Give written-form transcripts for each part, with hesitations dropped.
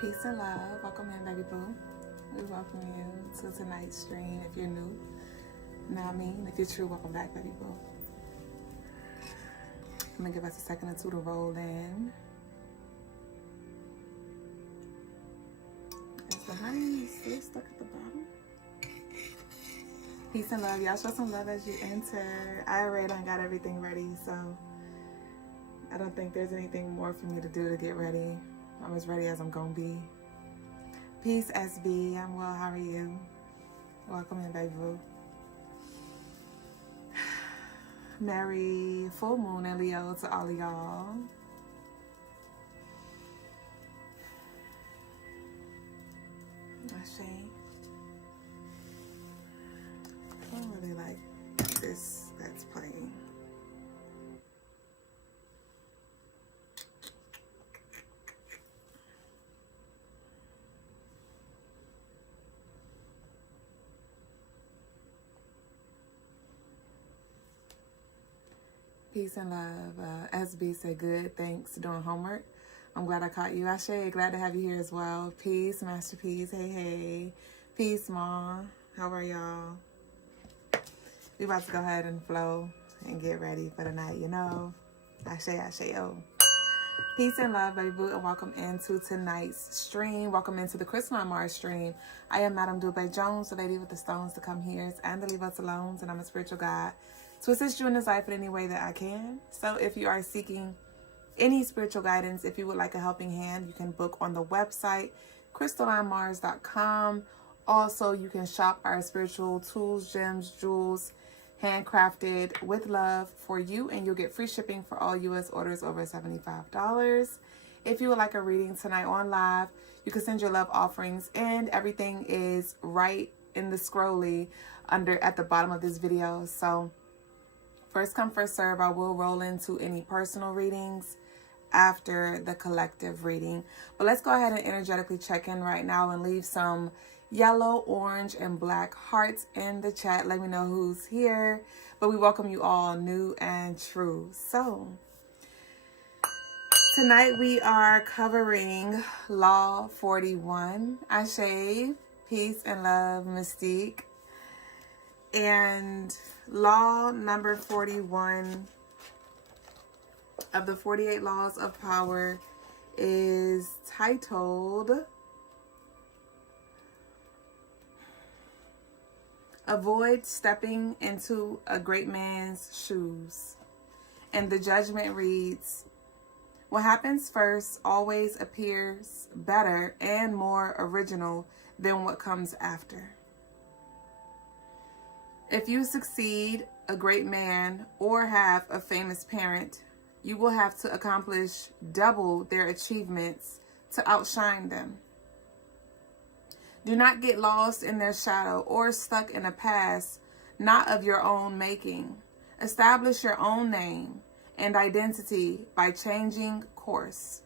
Peace and love. Welcome in, baby boo. We welcome you to tonight's stream. If you're new, if you're true, welcome back, baby boo. I'm gonna give us a second or two to roll in. Is the honey still stuck at the bottom? Peace and love. Y'all show some love as you enter. I already done got everything ready, so I don't think there's anything more for me to do to get ready. I'm as ready as I'm gonna be. Peace, SB. I'm well. How are you? Welcome in, baby boo. Merry full moon and Leo to all of y'all. Ashe. I don't really like this that's playing. Peace and love. SB said good. Thanks. Doing homework. I'm glad I caught you. Ashe, glad to have you here as well. Peace, Masterpiece. Hey, hey. Peace, Mom. How are y'all? We about to go ahead and flow and get ready for the night, you know. Ashe, ashe, oh. Peace and love, baby boo, and welcome into tonight's stream. Welcome into the Crystaline Mars stream. I am Madame Dube Jones, the lady with the stones to come here and to leave us alone, and I'm a spiritual guide to assist you in this life in any way that I can. So if you are seeking any spiritual guidance, if you would like a helping hand, you can book on the website, crystalinemars.com. Also, you can shop our spiritual tools, gems, jewels, handcrafted with love for you, and you'll get free shipping for all U.S. orders over $75. If you would like a reading tonight on live, you can send your love offerings, and everything is right in the scrolly under at the bottom of this video. So first come, first serve. I will roll into any personal readings after the collective reading. But let's go ahead and energetically check in right now and leave some yellow, orange, and black hearts in the chat. Let me know who's here. But we welcome you all, new and true. So tonight we are covering Law 41. Ashe, peace and love, Mystique. And law number 41 of the 48 laws of power is titled Avoid Stepping into a Great Man's Shoes. And the judgment reads, what happens first always appears better and more original than what comes after. If you succeed a great man or have a famous parent, you will have to accomplish double their achievements to outshine them. Do not get lost in their shadow or stuck in a past not of your own making. Establish your own name and identity by changing course.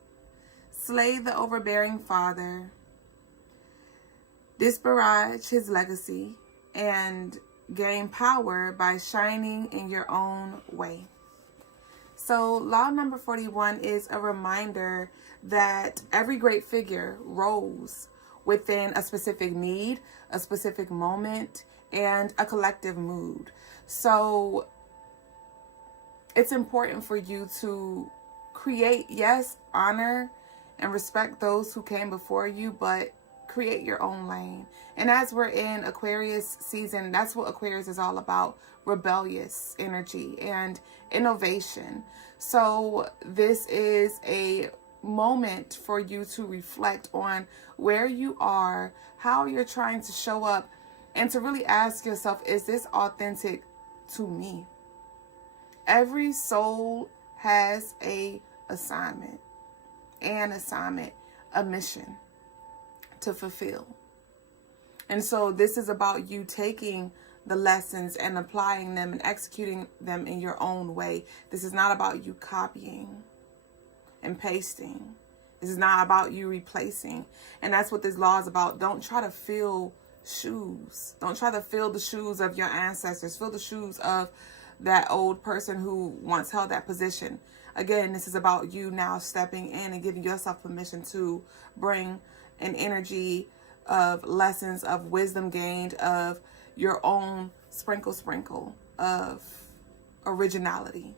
Slay the overbearing father. Disparage his legacy and gain power by shining in your own way. So law number 41 is a reminder that every great figure rose within a specific need, a specific moment, and a collective mood. So it's important for you to create, yes, honor and respect those who came before you, but create your own lane. And as we're in Aquarius season, that's what Aquarius is all about, rebellious energy and innovation. So this is a moment for you to reflect on where you are, how you're trying to show up, and to really ask yourself, is this authentic to me? Every soul has a assignment, a mission to fulfill. And so this is about you taking the lessons and applying them and executing them in your own way. This is not about you copying and pasting. This is not about you replacing. And that's what this law is about. Don't try to fill shoes. Don't try to fill the shoes of your ancestors. Fill the shoes of that old person who once held that position. Again, this is about you now stepping in and giving yourself permission to bring an energy of lessons, of wisdom gained, of your own sprinkle of originality.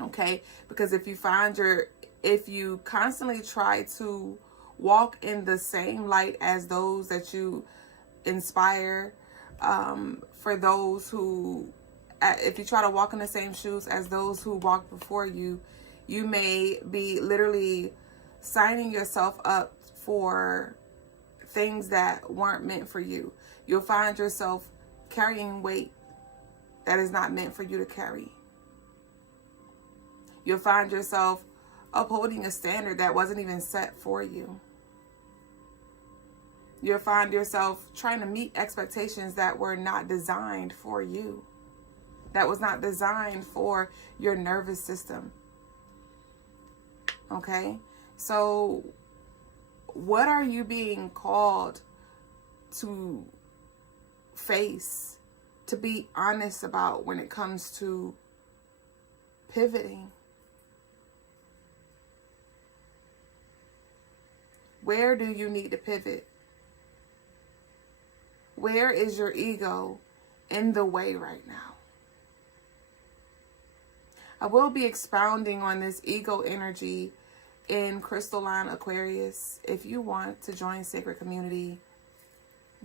Okay? Because if you constantly try to walk in the same light as those that you inspire, for those who, if you try to walk in the same shoes as those who walked before you, you may be literally signing yourself up for things that weren't meant for you. You'll find yourself carrying weight that is not meant for you to carry. You'll find yourself upholding a standard that wasn't even set for you. You'll find yourself trying to meet expectations that were not designed for you. That was not designed for your nervous system. Okay? So, what are you being called to face, to be honest about when it comes to pivoting? Where do you need to pivot? Where is your ego in the way right now? I will be expounding on this ego energy in Crystaline Aquarius. If you want to join Sacred Community,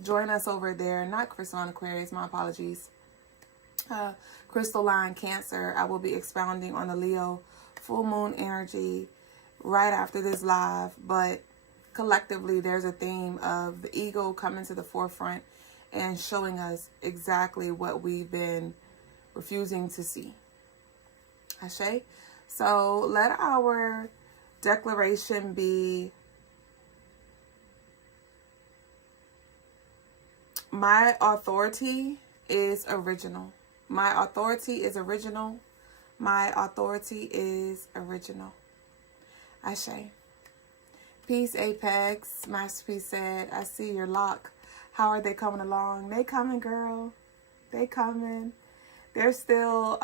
join us over there. Not Crystaline Aquarius, my apologies. Crystaline Cancer. I will be expounding on the Leo full moon energy right after this live. But collectively, there's a theme of the ego coming to the forefront and showing us exactly what we've been refusing to see. Ashe? So let our declaration be, my authority is original. My authority is original. My authority is original. Ashe. Peace, Apex. Masterpiece said, I see your lock. How are they coming along? They coming, girl. They coming. They're still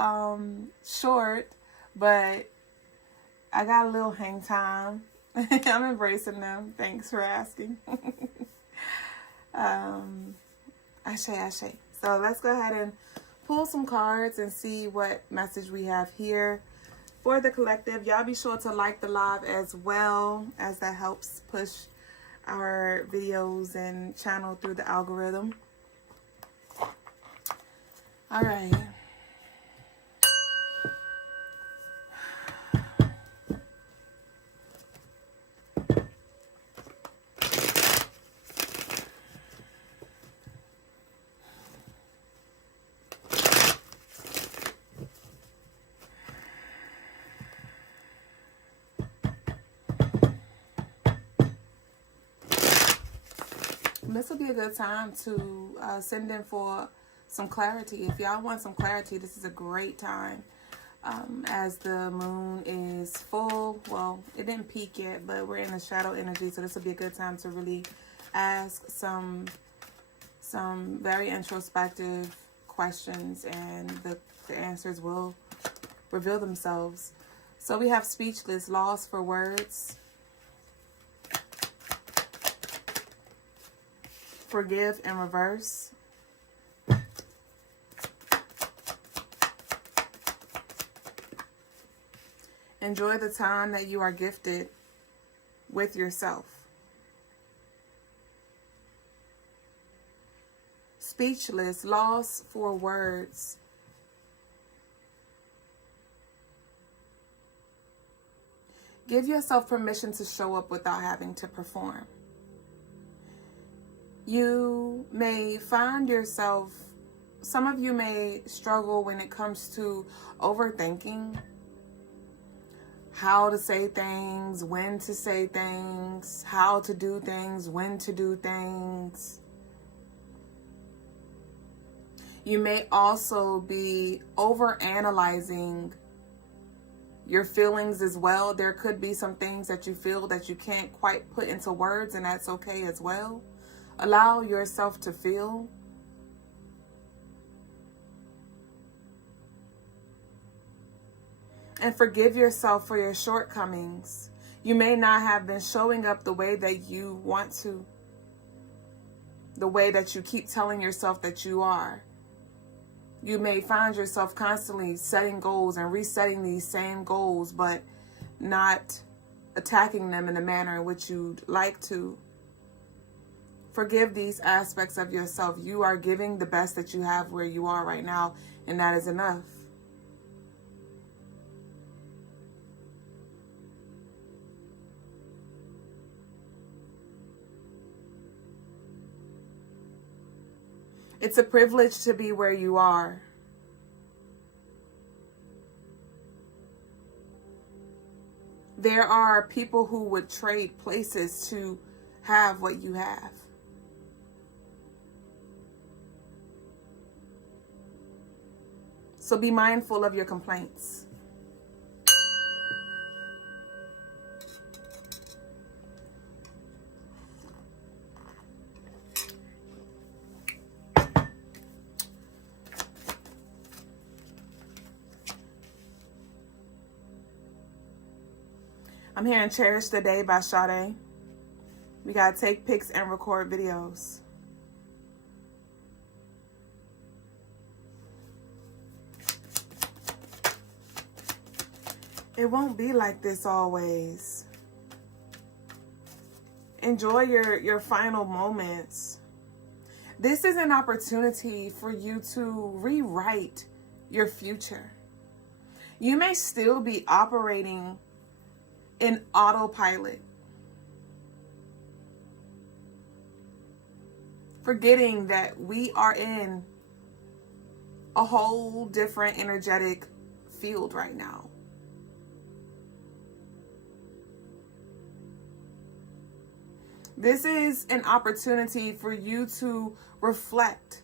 short, but I got a little hang time. I'm embracing them. Thanks for asking. Ashe, ashe. So let's go ahead and pull some cards and see what message we have here for the collective. Y'all be sure to like the live as well, as that helps push our videos and channel through the algorithm. All right. This will be a good time to send in for some clarity. If y'all want some clarity, this is a great time. As the moon is full, well, it didn't peak yet, but we're in the shadow energy, so this will be a good time to really ask some very introspective questions, and the answers will reveal themselves. So we have speechless, lost for words. Forgive and reverse. Enjoy the time that you are gifted with yourself. Speechless, lost for words. Give yourself permission to show up without having to perform. You may find yourself, some of you may struggle when it comes to overthinking how to say things, when to say things, how to do things, when to do things. You may also be overanalyzing your feelings as well. There could be some things that you feel that you can't quite put into words, and that's okay as well. Allow yourself to feel. And forgive yourself for your shortcomings. You may not have been showing up the way that you want to, the way that you keep telling yourself that you are. You may find yourself constantly setting goals and resetting these same goals, but not attacking them in the manner in which you'd like to. Forgive these aspects of yourself. You are giving the best that you have where you are right now, and that is enough. It's a privilege to be where you are. There are people who would trade places to have what you have. So be mindful of your complaints. I'm hearing Cherish the Day by Sade. We gotta take pics and record videos. It won't be like this always. Enjoy your final moments. This is an opportunity for you to rewrite your future. You may still be operating in autopilot, forgetting that we are in a whole different energetic field right now. This is an opportunity for you to reflect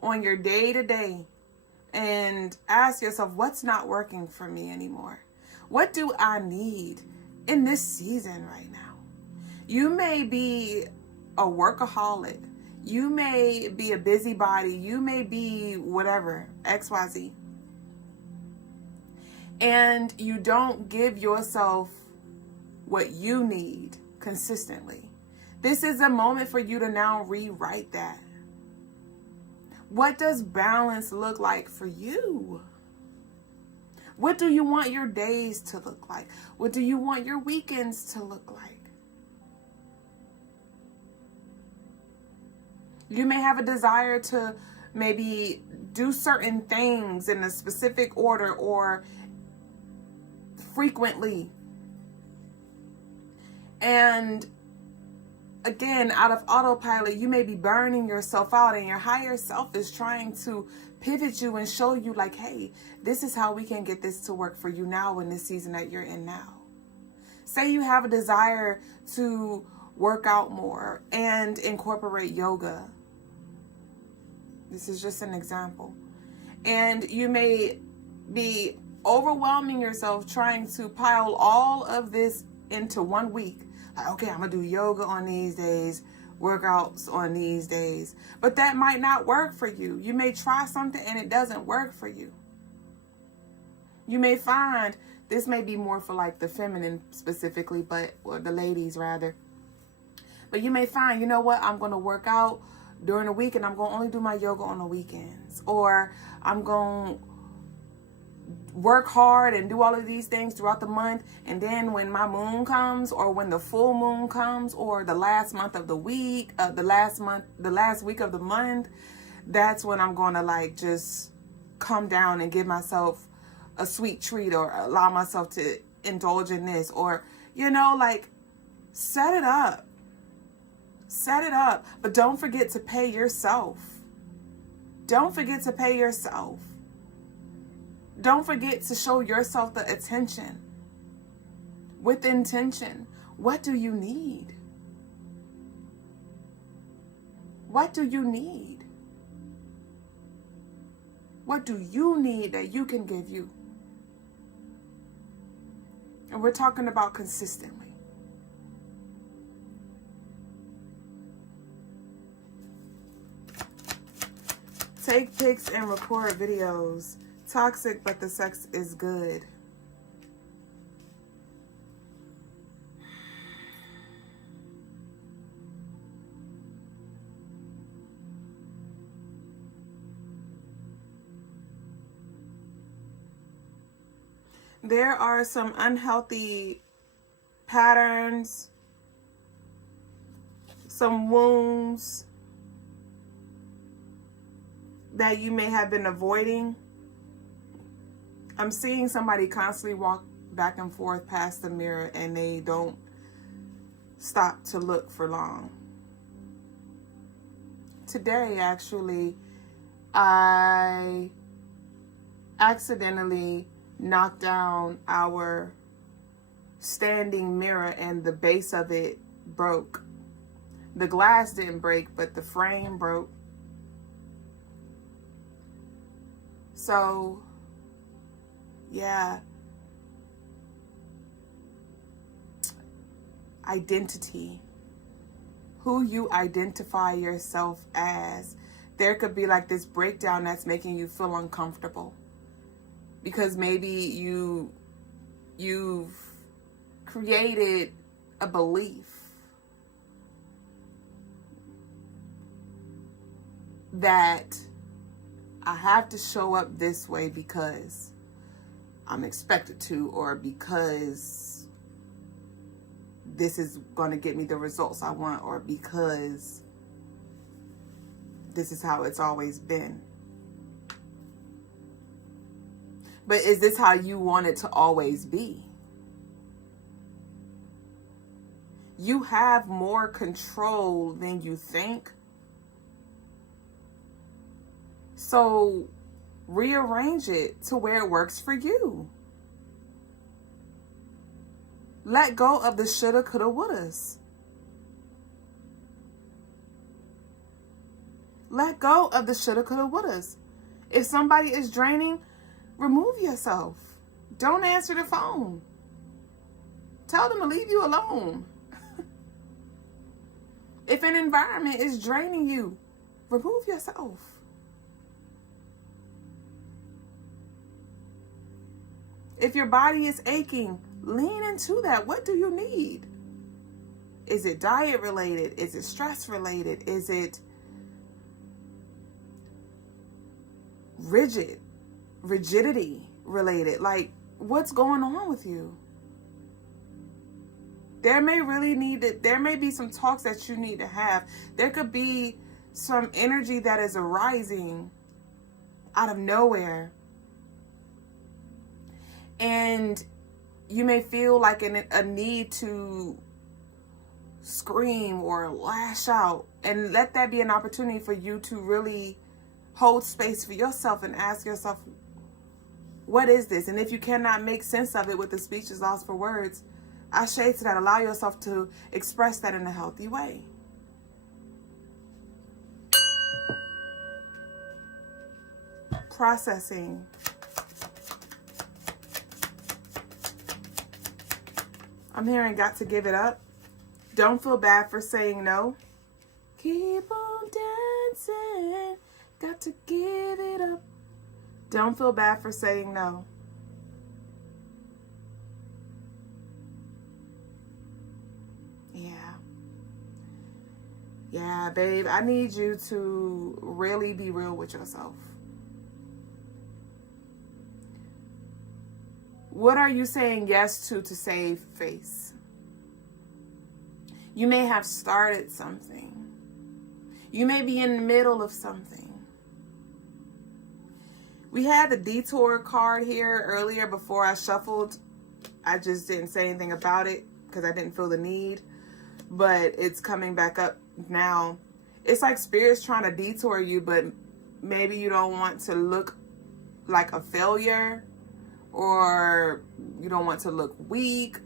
on your day-to-day and ask yourself, what's not working for me anymore? What do I need in this season right now? You may be a workaholic. You may be a busybody. You may be whatever, XYZ. And you don't give yourself what you need consistently. This is a moment for you to now rewrite that. What does balance look like for you? What do you want your days to look like? What do you want your weekends to look like? You may have a desire to maybe do certain things in a specific order or frequently. And again, out of autopilot, you may be burning yourself out, and your higher self is trying to pivot you and show you like, hey, this is how we can get this to work for you now in this season that you're in now. Say you have a desire to work out more and incorporate yoga. This is just an example. And you may be overwhelming yourself trying to pile all of this into 1 week. Like, okay, I'm going to do yoga on these days, workouts on these days. But that might not work for you. You may try something and it doesn't work for you. You may find, this may be more for like the feminine specifically, or the ladies rather. But you may find, you know what, I'm going to work out during the week and I'm going to only do my yoga on the weekends. Or I'm going to work hard and do all of these things throughout the month, and then when my moon comes, or when the full moon comes, or the last month of the week, the last week of the month, that's when I'm going to like just come down and give myself a sweet treat, or allow myself to indulge in this, or, you know, like, set it up, but don't forget to pay yourself. Don't forget to pay yourself. Don't forget to show yourself the attention with intention. What do you need? What do you need? What do you need that you can give you? And we're talking about consistently. Take pics and record videos. Toxic, but the sex is good. There are some unhealthy patterns, some wounds that you may have been avoiding. I'm seeing somebody constantly walk back and forth past the mirror and they don't stop to look for long. Today, actually, I accidentally knocked down our standing mirror and the base of it broke. The glass didn't break, but the frame broke. So, yeah. Identity. Who you identify yourself as. There could be like this breakdown that's making you feel uncomfortable. Because maybe you've created a belief that I have to show up this way because I'm expected to, or because this is going to get me the results I want, or because this is how it's always been. But is this how you want it to always be? You have more control than you think. So rearrange it to where it works for you. Let go of the shoulda, coulda, wouldas. Let go of the shoulda, coulda, wouldas. If somebody is draining, remove yourself. Don't answer the phone. Tell them to leave you alone. If an environment is draining you, remove yourself. If your body is aching, lean into that. What do you need? Is it diet related? Is it stress related? Is it rigidity related? Like, what's going on with you? There may be some talks that you need to have. There could be some energy that is arising out of nowhere. And you may feel like a need to scream or lash out, and let that be an opportunity for you to really hold space for yourself and ask yourself, what is this? And if you cannot make sense of it with the speech is lost for words, I shade to that. Allow yourself to express that in a healthy way. Processing. I'm hearing got to give it up. Don't feel bad for saying no. Keep on dancing. Got to give it up. Don't feel bad for saying no. Yeah, babe, I need you to really be real with yourself. What are you saying yes to save face? You may have started something. You may be in the middle of something. We had the detour card here earlier before I shuffled. I just didn't say anything about it because I didn't feel the need. But it's coming back up now. It's like Spirit's trying to detour you, but maybe you don't want to look like a failure, or you don't want to look weak.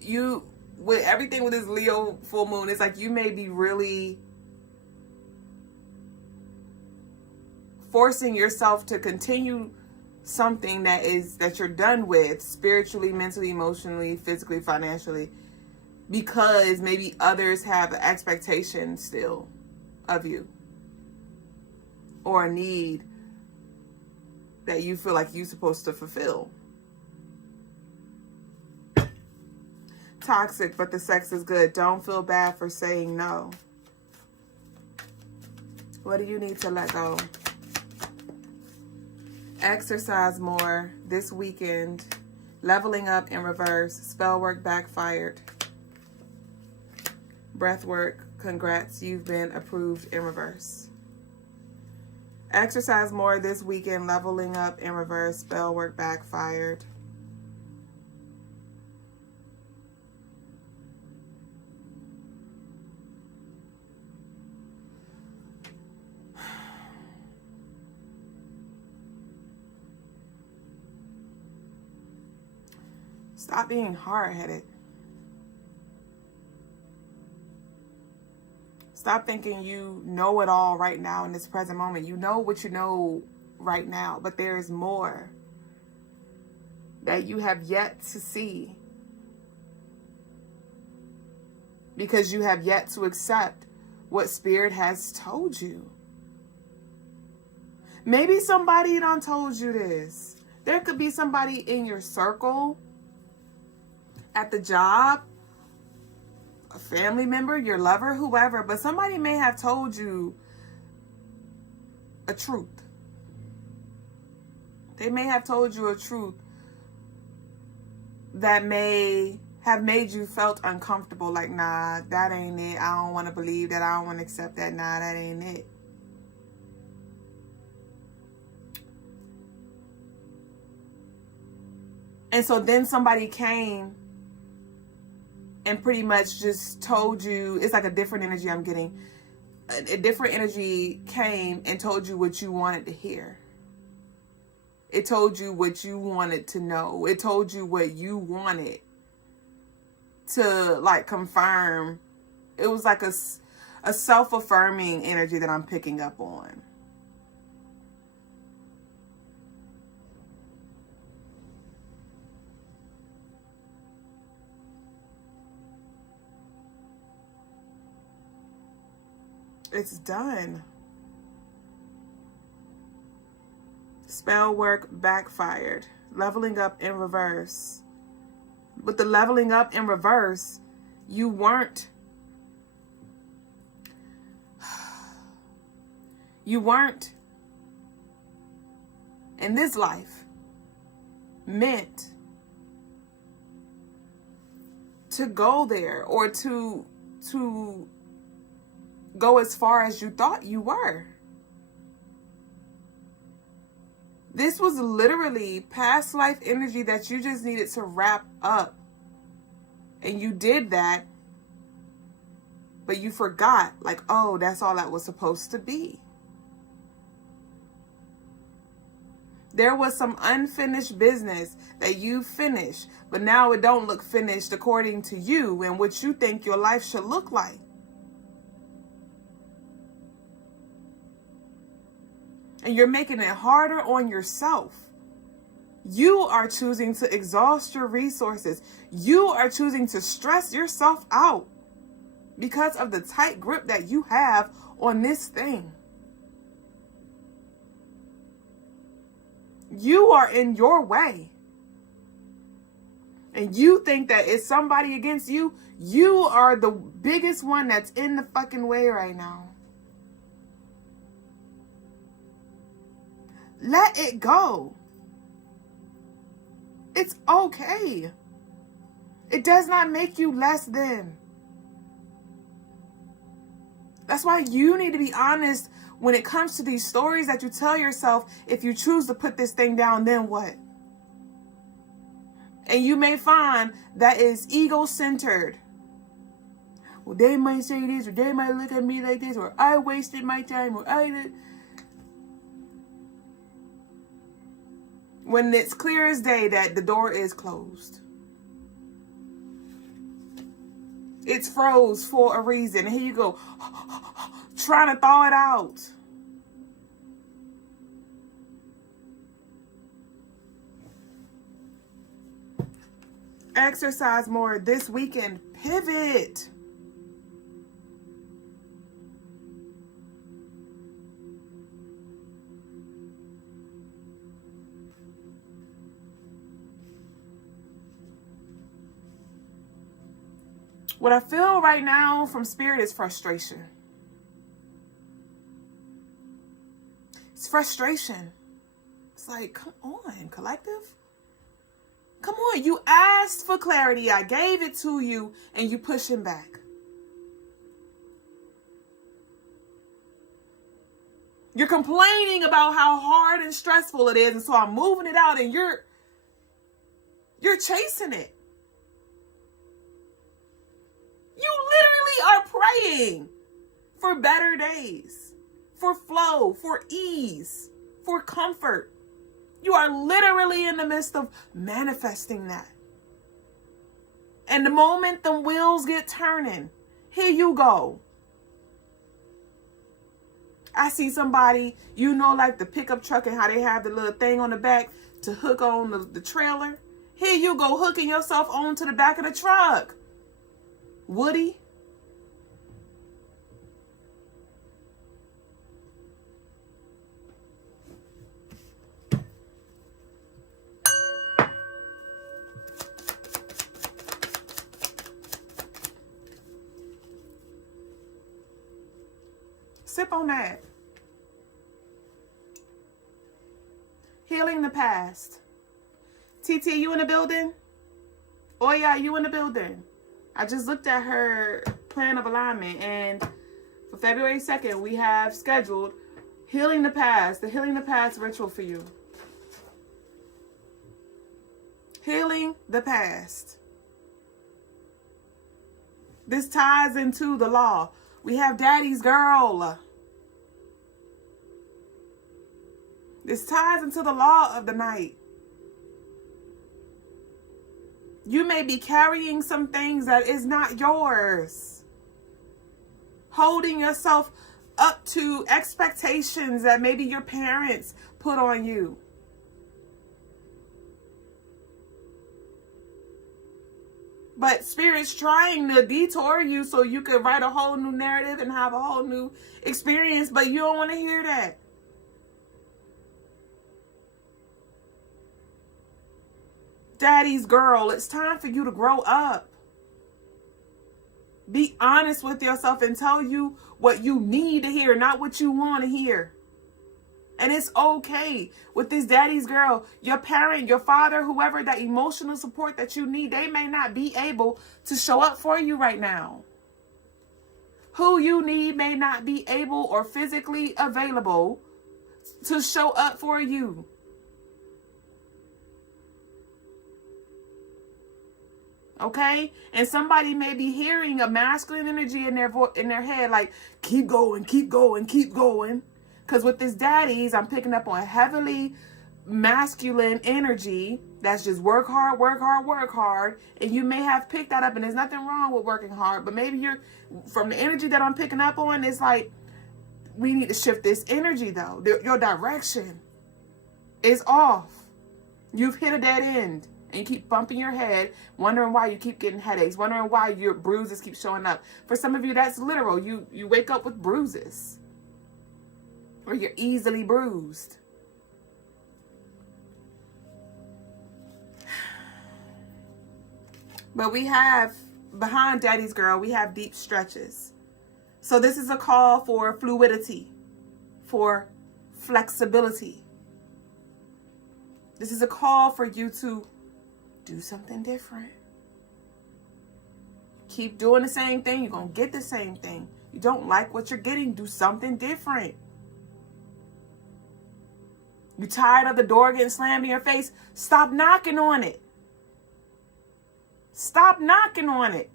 You, with everything with this Leo full moon, it's like you may be really forcing yourself to continue something that you're done with spiritually, mentally, emotionally, physically, financially, because maybe others have an expectation still of you, or a need that you feel like you're supposed to fulfill. Toxic, but the sex is good. Don't feel bad for saying no. What do you need to let go? Exercise more this weekend. Leveling up in reverse. Spell work backfired. Breath work. Congrats, you've been approved in reverse. Exercise more this weekend. Leveling up in reverse. Spell work backfired. Stop being hard-headed. Stop thinking you know it all right now in this present moment. You know what you know right now, but there is more that you have yet to see because you have yet to accept what Spirit has told you. Maybe somebody done told you this. There could be somebody in your circle, at the job, a family member, your lover, whoever, but somebody may have told you a truth. They may have told you a truth that may have made you felt uncomfortable, like, nah, that ain't it. I don't want to believe that. I don't want to accept that. Nah, that ain't it. And so then somebody came and pretty much just told you, it's like a different energy I'm getting. A different energy came and told you what you wanted to hear. It told you what you wanted to know. It told you what you wanted to, like, confirm. It was like a self-affirming energy that I'm picking up on. It's done. Spell work backfired. Leveling up in reverse. With the leveling up in reverse, you weren't in this life meant to go there or to go as far as you thought you were. This was literally past life energy that you just needed to wrap up. And you did that, but you forgot, like, oh, that's all that was supposed to be. There was some unfinished business that you finished, but now it don't look finished according to you and what you think your life should look like. And you're making it harder on yourself. You are choosing to exhaust your resources. You are choosing to stress yourself out because of the tight grip that you have on this thing. You are in your way. And you think that it's somebody against you. You are the biggest one that's in the fucking way right now. Let it go. It's okay. It does not make you less than. That's why you need to be honest when it comes to these stories that you tell yourself. If you choose to put this thing down, then what? And you may find that is ego-centered. Well, they might say this, or they might look at me like this, or I wasted my time, or I did. When it's clear as day that the door is closed. It's froze for a reason. And here you go, trying to thaw it out. Exercise more this weekend. Pivot. What I feel right now from Spirit is frustration. It's frustration. It's like, come on, collective. Come on, you asked for clarity. I gave it to you, and you pushing back. You're complaining about how hard and stressful it is, and so I'm moving it out, and you're chasing it. You literally are praying for better days, for flow, for ease, for comfort. You are literally in the midst of manifesting that. And the moment the wheels get turning, here you go. I see somebody, like the pickup truck and how they have the little thing on the back to hook on the trailer. Here you go, hooking yourself onto the back of the truck. Woody. Sip on that. Healing the past. TT, you in the building? Oh yeah, you in the building. I just looked at her plan of alignment, and for February 2nd, we have scheduled Healing the Past, the Healing the Past ritual for you. Healing the past. This ties into the law. We have Daddy's Girl. This ties into the law of the night. You may be carrying some things that is not yours. Holding yourself up to expectations that maybe your parents put on you. But Spirit's trying to detour you so you could write a whole new narrative and have a whole new experience, but you don't want to hear that. Daddy's girl, it's time for you to grow up. Be honest with yourself and tell you what you need to hear, not what you want to hear. And it's okay with this daddy's girl. Your parent, your father, whoever, that emotional support that you need, they may not be able to show up for you right now. Who you need may not be able or physically available to show up for you. Okay? And somebody may be hearing a masculine energy in their head, like, keep going, keep going, keep going. Because with this daddies, I'm picking up on heavily masculine energy that's just work hard, work hard, work hard. And you may have picked that up, and there's nothing wrong with working hard, but maybe you're, from the energy that I'm picking up on, it's like, we need to shift this energy though. Your direction is off. You've hit a dead end. And you keep bumping your head, wondering why you keep getting headaches, wondering why your bruises keep showing up. For some of you, that's literal. You wake up with bruises. Or you're easily bruised. But we have, behind Daddy's Girl, we have deep stretches. So this is a call for fluidity, for flexibility. This is a call for you to do something different. Keep doing the same thing, you're going to get the same thing. You don't like what you're getting, do something different. You tired of the door getting slammed in your face? Stop knocking on it. Stop knocking on it.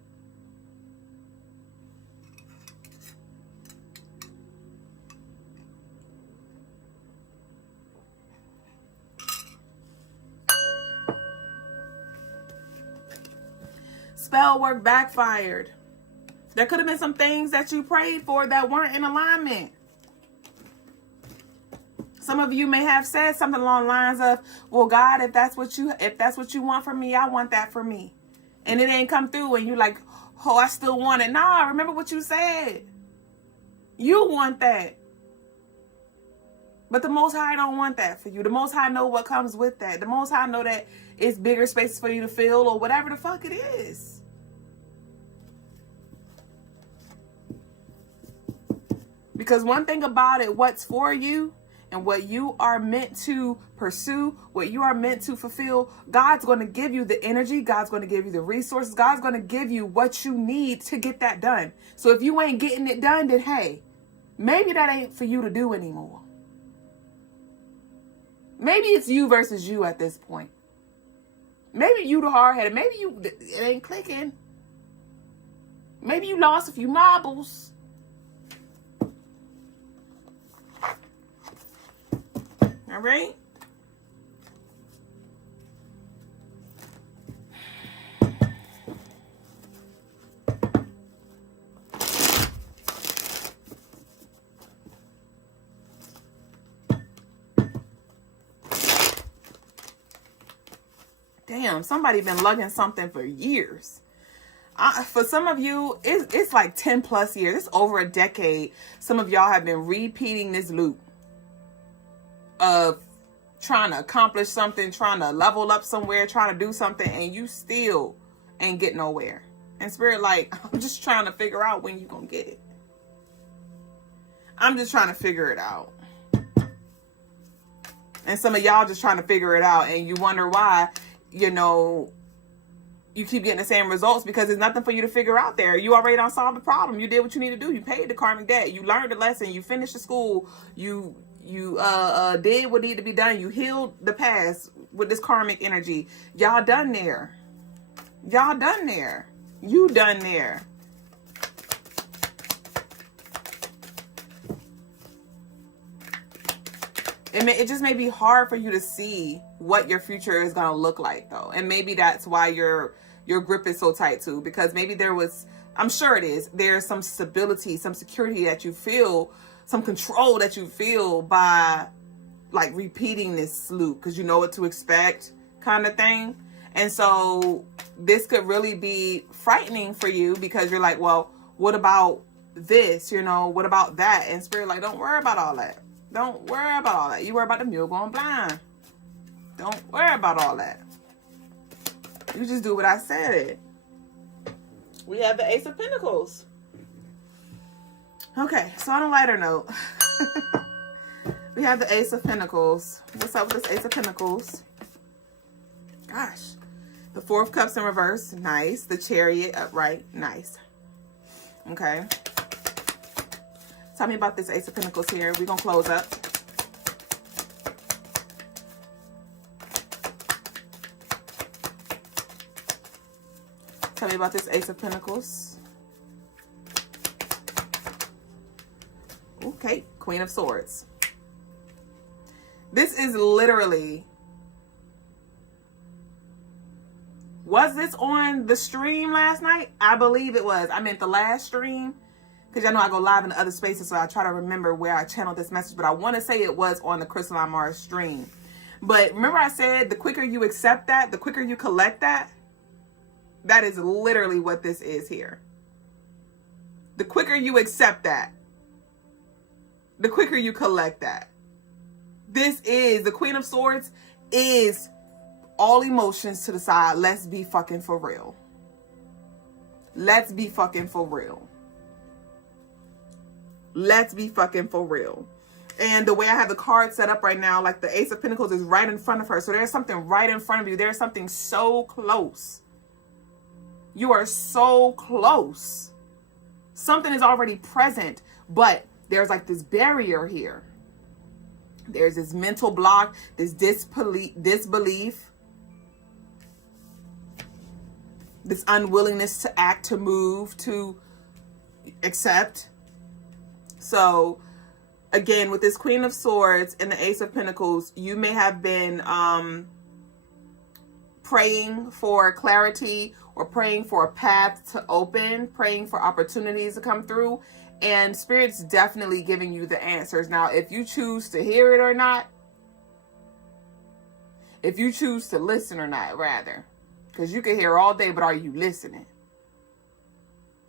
Spell work backfired. There could have been some things that you prayed for that weren't in alignment. Some of you may have said something along the lines of, well, God, if that's what you want from me, I want that for me. And it ain't come through, and you're like, oh, I still want it. Nah, remember what you said. You want that. But the Most High don't want that for you. The Most High know what comes with that. The Most High know that it's bigger spaces for you to fill, or whatever the fuck it is. Because one thing about it, what's for you and what you are meant to pursue, what you are meant to fulfill, God's going to give you the energy. God's going to give you the resources. God's going to give you what you need to get that done. So if you ain't getting it done, then hey, maybe that ain't for you to do anymore. Maybe it's you versus you at this point. Maybe you the hard-headed. Maybe it ain't clicking. Maybe you lost a few marbles. All right. Damn, somebody been lugging something for years. For some of you, it's like 10 plus years. It's over a decade. Some of y'all have been repeating this loop of trying to accomplish something, trying to level up somewhere, trying to do something, and you still ain't get nowhere. And Spirit, like, I'm just trying to figure out when you gonna get it. I'm just trying to figure it out. And some of y'all just trying to figure it out, and you wonder why, you know, you keep getting the same results, because there's nothing for you to figure out there. You already done solved the problem. You did what you need to do. You paid the karmic debt. You learned the lesson. You finished the school. You did what needed to be done. You healed the past with this karmic energy. Y'all done there. Y'all done there. You done there. It just may be hard for you to see what your future is going to look like, though. And maybe that's why your grip is so tight, too. Because maybe there was, I'm sure it is, there's some stability, some security that you feel, some control that you feel by, like, repeating this loop. Because you know what to expect, kind of thing. And so this could really be frightening for you, because you're like, well, what about this? You know, what about that? And Spirit, like, don't worry about all that. Don't worry about all that. You worry about the mule going blind. Don't worry about all that. You just do what I said. We have the Ace of Pentacles. Okay, so on a lighter note, we have the Ace of Pentacles. What's up with this Ace of Pentacles? Gosh. The Four of Cups in reverse. Nice. The Chariot upright. Nice. Okay. Tell me about this Ace of Pentacles here. We're going to close up. Tell me about this Ace of Pentacles. Okay, Queen of Swords. This is literally... Was this on the stream last night? I believe it was. I meant the last stream. Because y'all know I go live in other spaces, so I try to remember where I channeled this message. But I want to say it was on the Crystaline Mars stream. But remember I said the quicker you accept that, the quicker you collect that. That is literally what this is here. The quicker you accept that, the quicker you collect that. This is, the Queen of Swords is all emotions to the side. Let's be fucking for real. Let's be fucking for real. Let's be fucking for real. And the way I have the card set up right now, like the Ace of Pentacles is right in front of her. So there's something right in front of you. There's something so close. You are so close. Something is already present, but there's like this barrier here. There's this mental block, this disbelief, this unwillingness to act, to move, to accept. So, again, with this Queen of Swords and the Ace of Pentacles, you may have been praying for clarity or praying for a path to open, praying for opportunities to come through. And Spirit's definitely giving you the answers. Now, if you choose to hear it or not, if you choose to listen or not, rather. Because you can hear all day, but are you listening?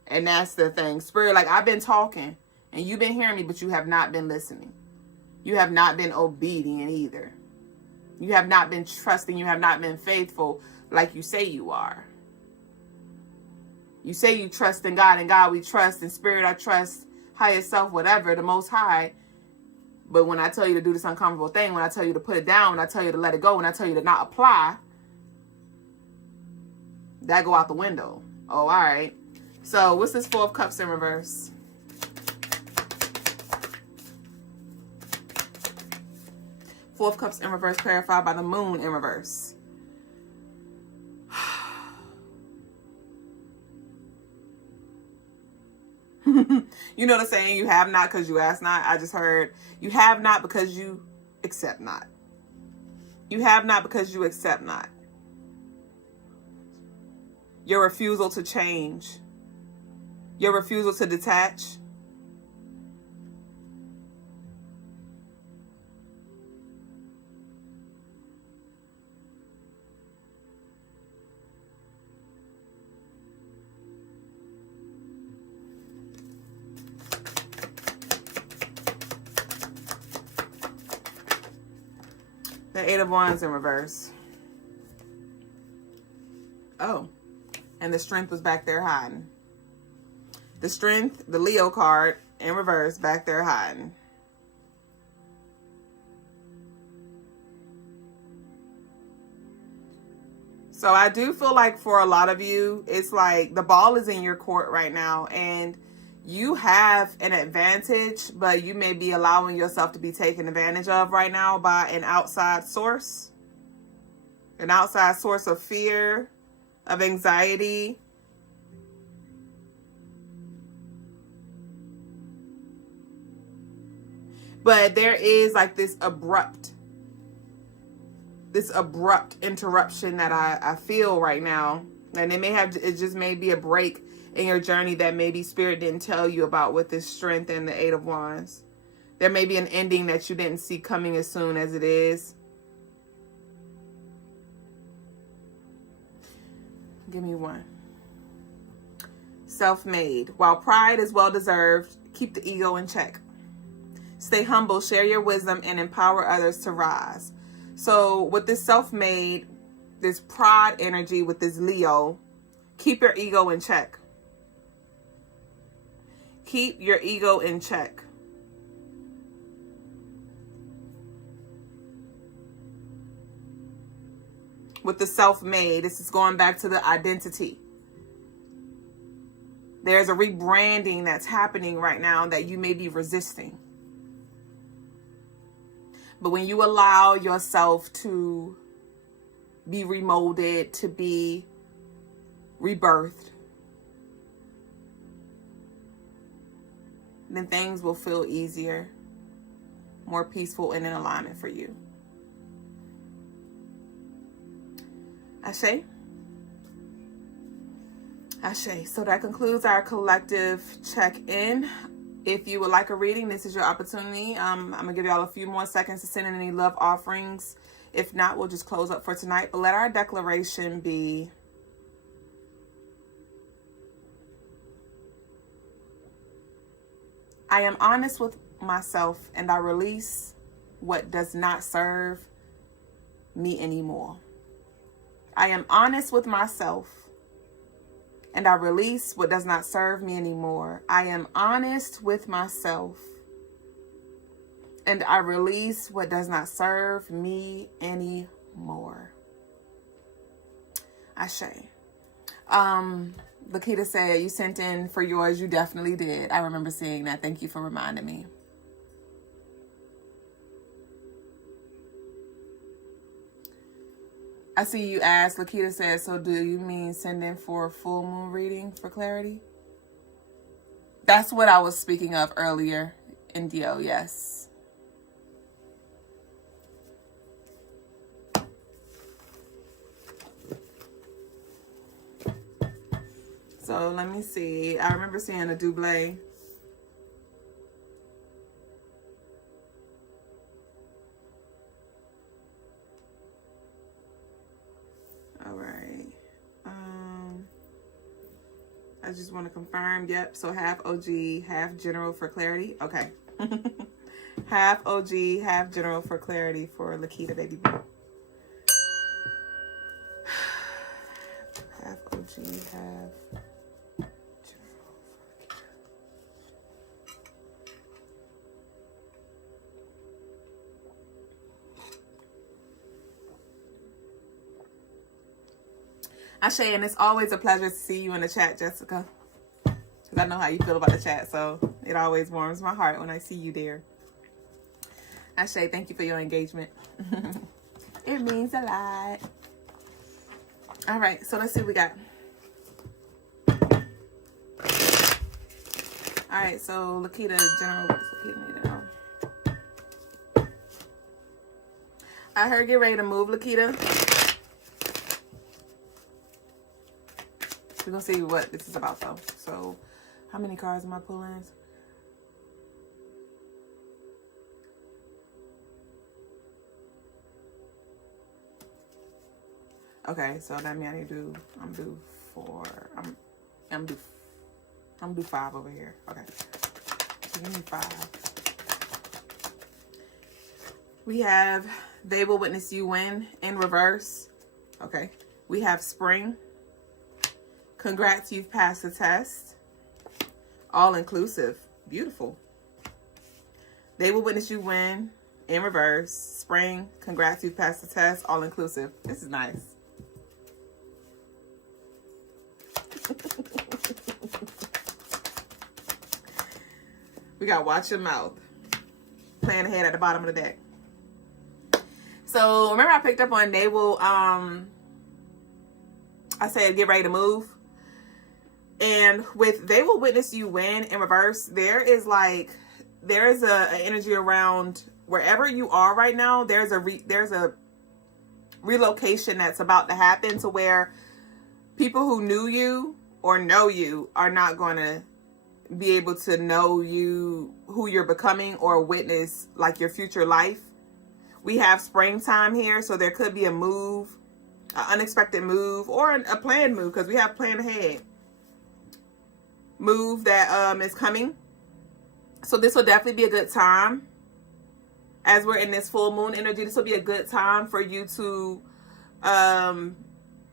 And that's the thing. Spirit, like, I've been talking. And you've been hearing me, but you have not been listening. You have not been obedient either. You have not been trusting. You have not been faithful like you say you are. You say you trust in God, and God we trust, in Spirit I trust, higher self, whatever, the Most High. But when I tell you to do this uncomfortable thing, when I tell you to put it down, when I tell you to let it go, when I tell you to not apply, that go out the window. Oh, all right. So what's this Four of Cups in reverse? Four of Cups in reverse, clarified by the Moon in reverse. You know the saying, you have not because you ask not? I just heard, you have not because you accept not. You have not because you accept not. Your refusal to change. Your refusal to detach. The Eight of Wands in reverse. Oh, and the Strength was back there hiding. The Strength, the Leo card in reverse, back there hiding. So I do feel like for a lot of you, it's like the ball is in your court right now, and you have an advantage, but you may be allowing yourself to be taken advantage of right now by an outside source. An outside source of fear, of anxiety. But there is like this abrupt interruption that I feel right now. And it just may be a break in your journey that maybe Spirit didn't tell you about with this Strength and the Eight of Wands. There may be an ending that you didn't see coming as soon as it is. Give me one. Self-made. While pride is well-deserved, keep the ego in check. Stay humble, share your wisdom, and empower others to rise. So with this self-made, this pride energy with this Leo, keep your ego in check. Keep your ego in check. With the self-made, this is going back to the identity. There's a rebranding that's happening right now that you may be resisting. But when you allow yourself to be remolded, to be rebirthed, then things will feel easier, more peaceful, and in alignment for you. Ashe? Ashe. So that concludes our collective check-in. If you would like a reading, this is your opportunity. I'm going to give y'all a few more seconds to send in any love offerings. If not, we'll just close up for tonight. But let our declaration be, I am honest with myself and I release what does not serve me anymore. I am honest with myself and I release what does not serve me anymore. I am honest with myself and I release what does not serve me anymore. Ashe. Lakita said you sent in for yours. You definitely did. I remember seeing that. Thank you for reminding me. I see you asked, Lakita said, so do you mean send in for a full moon reading for clarity? That's what I was speaking of earlier, Indio, yes. So let me see. I remember seeing a double. All right. I just want to confirm. Yep. So half OG, half general for clarity. Okay. Half OG, half general for clarity for Lakita, baby boo. Half OG, half general for Lakita. Ashe, and it's always a pleasure to see you in the chat, Jessica. Because I know how you feel about the chat, so it always warms my heart when I see you there. Ashe, thank you for your engagement. It means a lot. All right, so let's see what we got. All right, so Lakita, general, what does Lakita need to know? I heard get ready to move, Lakita. We're going to see what this is about, though. So, how many cards am I pulling? Okay, so that means I'm due 4. I'm due 5 over here. Okay. So give me 5. We have they will witness you win in reverse. Okay. We have spring. Congrats, you've passed the test. All inclusive. Beautiful. They will witness you win in reverse. Spring. Congrats, you've passed the test. All inclusive. This is nice. We got watch your mouth. Plan ahead at the bottom of the deck. So remember I picked up on they will I said get ready to move. And with they will witness you win in reverse, there is a energy around wherever you are right now. There's a relocation that's about to happen to where people who knew you or know you are not going to be able to know you, who you're becoming, or witness like your future life. We have springtime here, so there could be a move, an unexpected move, or a planned move, because we have plan ahead move that is coming. So this will definitely be a good time as we're in this full moon energy. This will be a good time for you to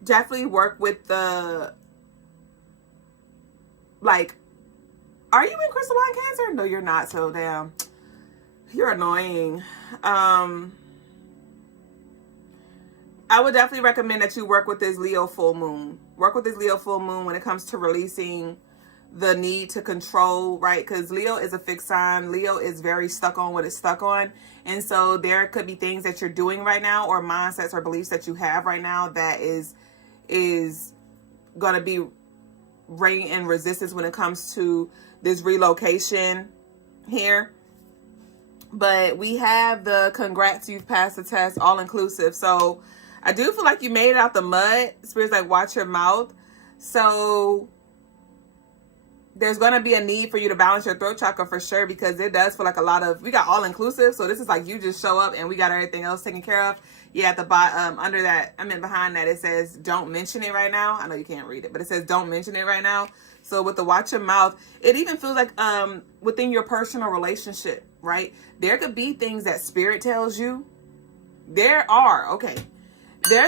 definitely work with the, like, are you in crystalline Cancer? No, you're not. So damn, you're annoying. I would definitely recommend that you work with this Leo full moon. Work with this Leo full moon when it comes to releasing the need to control, right? Because Leo is a fixed sign. Leo is very stuck on what it's stuck on. And so there could be things that you're doing right now, or mindsets or beliefs that you have right now that is going to be bringing in resistance when it comes to this relocation here. But we have the congrats, you've passed the test, all inclusive. So I do feel like you made it out the mud. Spirit's like, watch your mouth. So there's going to be a need for you to balance your throat chakra for sure, because it does feel like a lot of, we got all inclusive. So this is like you just show up and we got everything else taken care of. Yeah, at the bottom, under that, behind that, it says don't mention it right now. I know you can't read it, but it says don't mention it right now. So with the watch your mouth, it even feels like within your personal relationship, right? There could be things that spirit tells you. There's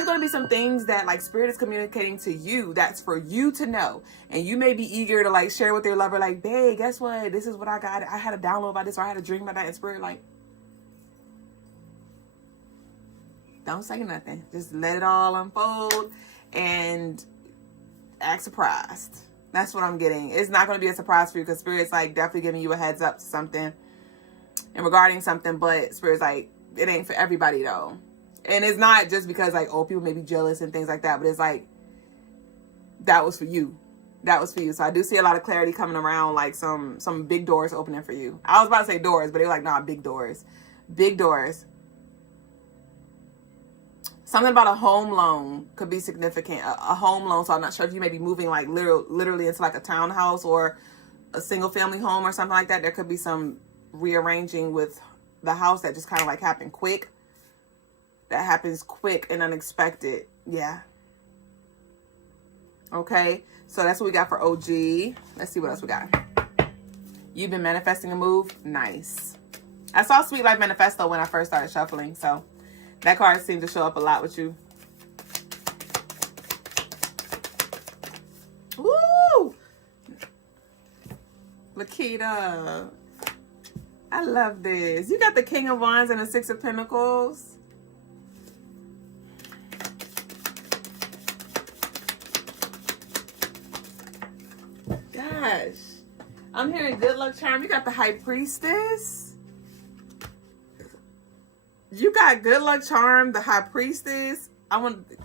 going to be some things that like spirit is communicating to you that's for you to know. And you may be eager to like share with your lover, like, babe, guess what? This is what I got. I had a download about this, or I had a dream about that. And spirit like, don't say nothing. Just let it all unfold and act surprised. That's what I'm getting. It's not going to be a surprise for you, because spirit's like definitely giving you a heads up to something and regarding something, but spirit's like, it ain't for everybody though. And it's not just because like, oh, people may be jealous and things like that, but it's like, that was for you. That was for you. So I do see a lot of clarity coming around, like some big doors opening for you. I was about to say doors, but they were like, nah, big doors. Big doors. Something about a home loan could be significant. A home loan. So I'm not sure if you may be moving like literally into like a townhouse or a single family home or something like that. There could be some rearranging with the house that just kind of like happened quick. That happens quick and unexpected. Yeah. Okay. So that's what we got for OG. Let's see what else we got. You've been manifesting a move. Nice. I saw Sweet Life Manifesto when I first started shuffling. So that card seemed to show up a lot with you. Woo! Lakita. I love this. You got the King of Wands and the Six of Pentacles. gosh. I'm hearing good luck charm. You got the High Priestess. You got good luck charm, the High Priestess.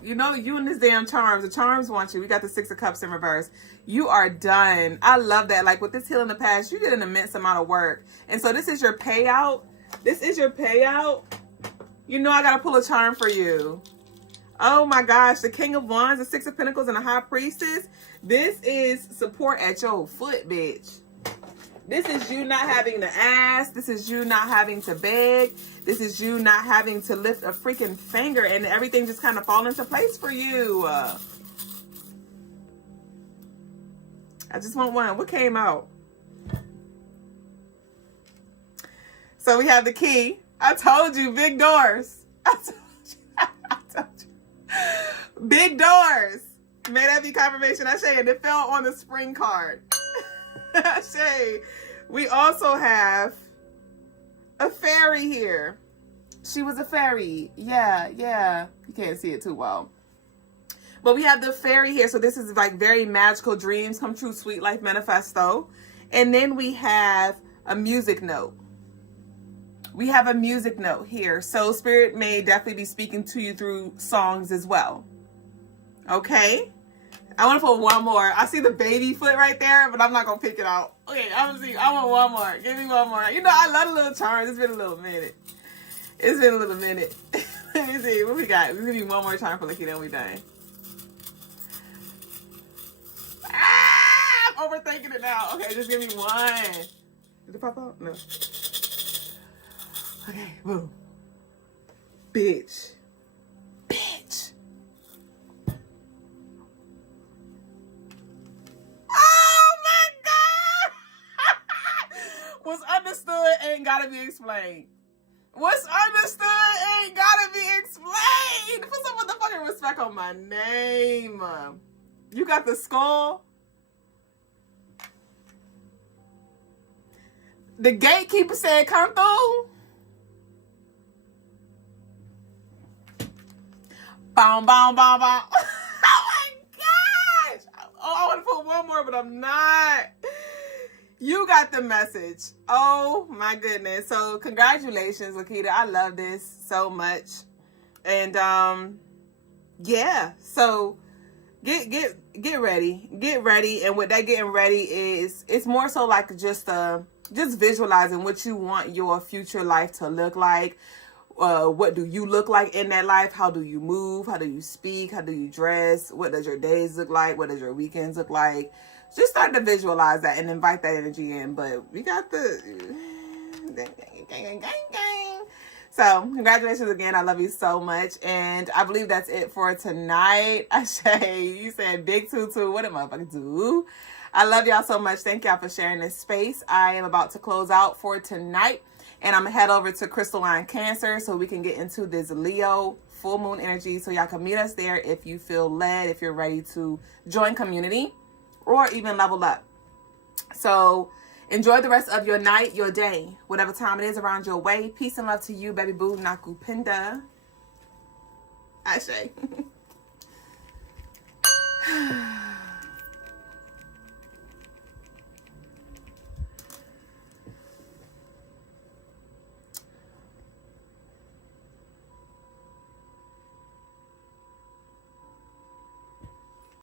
You and this damn charms. The charms want you. We got the Six of Cups in reverse. You are done. I love that. Like with this healing the past, you did an immense amount of work. And so this is your payout. This is your payout. You know I got to pull a charm for you. Oh my gosh. The King of Wands, the Six of Pentacles, and the High Priestess. This is support at your foot, bitch. This is you not having to ask. This is you not having to beg. This is you not having to lift a freaking finger and everything just kind of fall into place for you. I just want one. What came out? So we have the key. I told you, big doors. I told you. Big doors. May that be confirmation. I say it fell on the spring card. Shay, we also have a fairy here. She was a fairy. Yeah. You can't see it too well. But we have the fairy here. So this is like very magical dreams come true, sweet life manifesto. And then we have a music note. We have a music note here. So Spirit may definitely be speaking to you through songs as well. Okay? I want to put one more. I see the baby foot right there, but I'm not going to pick it out. Okay, I want one more. Give me one more. You know, I love the little charms. It's been a little minute. Let me see. What we got? We're going to do one more charm for Lucky, then we're done. I'm overthinking it now. Okay, just give me one. Did it pop out? No. Okay, boom. Bitch. What's understood ain't gotta be explained. What's understood ain't gotta be explained. Put some motherfucking respect on my name. You got the skull. The gatekeeper said, come through. Boom, boom, boom, boom. Oh my gosh. Oh, I want to put one more, but I'm not. You got the message. Oh my goodness. So congratulations, Lakita. I love this so much. And yeah. So get ready. Get ready. And what that getting ready is, it's more so like just visualizing what you want your future life to look like. What do you look like in that life? How do you move? How do you speak? How do you dress? What does your days look like? What does your weekends look like? Just start to visualize that and invite that energy in. But we got the gang. So congratulations again. I love you so much. And I believe that's it for tonight. Ashay, you said big tutu. What am I fucking do? I love y'all so much. Thank y'all for sharing this space. I am about to close out for tonight. And I'm going to head over to Crystaline Cancer so we can get into this Leo full moon energy. So y'all can meet us there if you feel led, if you're ready to join community or even level up. So enjoy the rest of your night, your day, whatever time it is around your way. Peace and love to you, baby boo. Nakupinda. Ashe.